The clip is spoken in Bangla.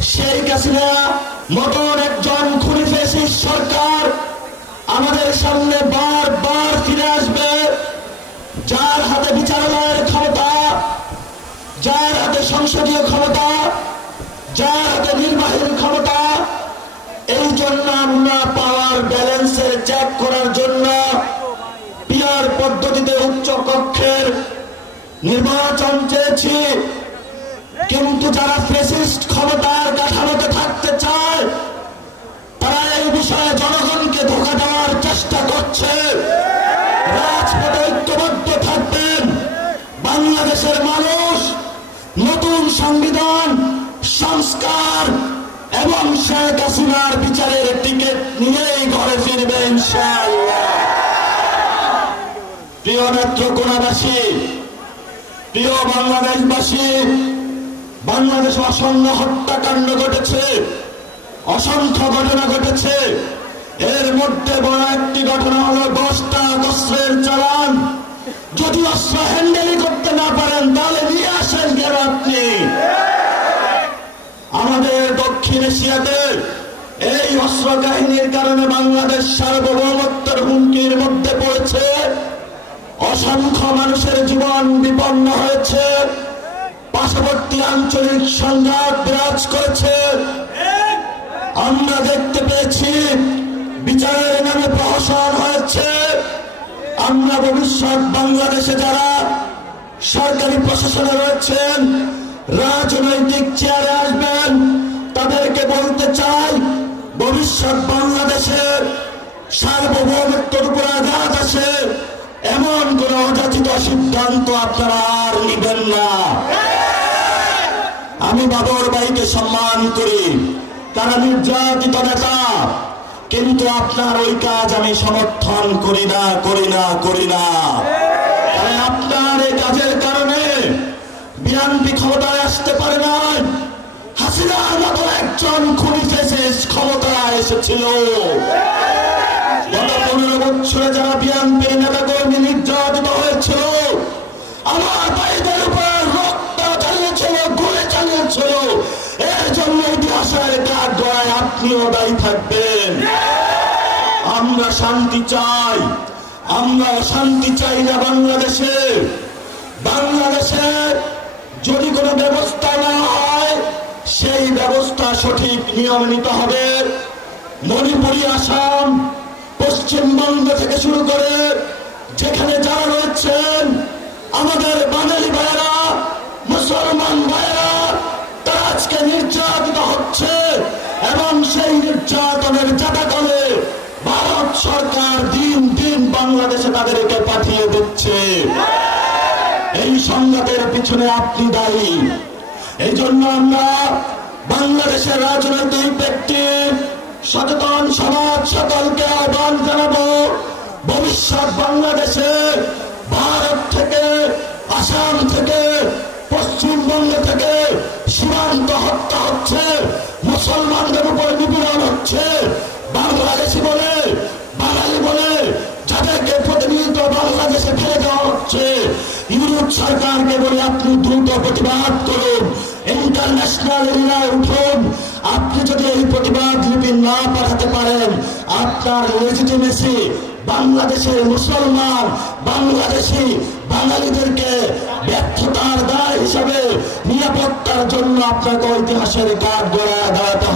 শেখ হাসিনা মতন একজন খুনি ফ্যাসিস্ট সরকার আমাদের সামনে বারবার ফিরে আসবে, যার হাতে বিচারালয়ের ক্ষমতা, যার হাতে সংসদীয় ক্ষমতা, যার হাতে নির্বাহী ক্ষমতা। এই জন্য আমরা পাওয়ার ব্যালেন্সের চেক করার জন্য পিআর পদ্ধতিতে উচ্চ কক্ষের নির্বাচন চেয়েছি। কিন্তু যারা ফ্যাসিস্ট ক্ষমতার কাঠামোতে থাকতে চায় তারা এই বিষয়ে জনগণকে ধোঁকা দেওয়ার চেষ্টা করছে। রাজপথে ঐক্যবদ্ধ থাকবেন। বাংলাদেশের মানুষ নতুন সংবিধান সংস্কার এবং শেখ হাসিনার বিচারের টিকিট নিয়েই ঘরে ফিরবে ইনশাআল্লাহ। প্রিয় নেত্রকোনাবাসী, প্রিয় বাংলাদেশবাসী, বাংলাদেশে অসংখ্য হত্যাকাণ্ড ঘটেছে, অসংখ্য ঘটনা ঘটেছে। এর মধ্যে বড় একটি ঘটনা হলো 10টা অস্ত্রের চালান। যদি অস্ত্র হ্যান্ডেলই করতে না পারেন তাহলে নিয়ে আসেন কেন আপনি? আমাদের দক্ষিণ এশিয়াতে এই অস্ত্র কাহিনীর কারণে বাংলাদেশ সার্বভৌমত্বের হুমকির মধ্যে পড়েছে। অসংখ্য মানুষের জীবন বিপন্ন হয়েছে, পার্শ্ববর্তী আঞ্চলিক সংঘাত বিরাজ করেছে। আমরা দেখতে পেয়েছি বিচারের নামে প্রহসন হয়েছে। আমরা ভবিষ্যৎ বাংলাদেশে যারা সরকারি প্রশাসনে রয়েছেন, রাজনৈতিক চেয়ারে আসবেন, তাদেরকে বলতে চাই ভবিষ্যৎ বাংলাদেশের সার্বভৌমত্বের উপর আঘাত আসে এমন কোন অযাচিত সিদ্ধান্ত আপনারা আর নিবেন না। আমি বাবর ভাইকে সম্মান করি, তারা নির্যাতিত নেতা, কিন্তু আপনার ওই কাজ আমি সমর্থন করি না। আপনার এই কাজের কারণে বিএনপি ক্ষমতায় আসতে পারে না। হাসিনার মতো একজন খুনি ফ্যাসিস্ট ক্ষমতায় এসেছিল। গত 15 বছরে যারা বিএনপির নেতা কর্মী নির্যাতিত হয়েছিল, আমার ভাইদের উপর রক্ত চালিয়েছিল, গুলি চালিয়েছিল, এর জন্য ইতিহাসের কাঠগড়ায় আপনিও দায়ী থাকবেন। আমরা শান্তি চাই, আমরা শান্তি চাই না বাংলাদেশে। বাংলাদেশের যদি কোনো ব্যবস্থা না হয়, সেই ব্যবস্থা সঠিক নিয়ম নিতে হবে। মণিপুরি, আসাম, পশ্চিমবঙ্গ থেকে শুরু করে যেখানে যারা রয়েছেন আমাদের বাঙালি ভাইয়েরা, মুসলমান ভাইয়েরা, তারা আজকে নির্যাতিত হচ্ছে এবং সেই নির্যাতনের জাতাকলে ভারত সরকার দিন দিন বাংলাদেশে তাদেরকে পাঠিয়ে দিচ্ছে। এই সংঘাতের পিছনে আপনি দায়ী। এই জন্য আমরা বাংলাদেশের রাজনৈতিক ব্যক্তি, সচেতন সমাজ সকলকে আহ্বান জানাবো, ভবিষ্যৎ বাংলাদেশে ভারত থেকে, আসাম থেকে, পশ্চিমবঙ্গ থেকে সীমান্ত হত্যা হচ্ছে, মুসলমানদের উপর নিপীড়ন হচ্ছে। বাংলাদেশি বলে, বাঙালি বলে যাদেরকে প্রতিনিয়ত বাংলাদেশে ফেলে দেওয়া হচ্ছে, ইউরোপ সরকারকে বলে আপনি দ্রুত প্রতিবাদ করুন, ইন্টারন্যাশনাল এরিয়ায় উঠুন। আপনি যদি এই প্রতিবাদ লিপি না পাঠাতে পারেন, আপনার লেজিটিমেসি বাংলাদেশের মুসলমান, বাংলাদেশি বাঙালিদেরকে ব্যর্থতার দায় হিসাবে নিরাপত্তার জন্য আপনাকে ইতিহাসের কাঠগড়ায় দাঁড়াতে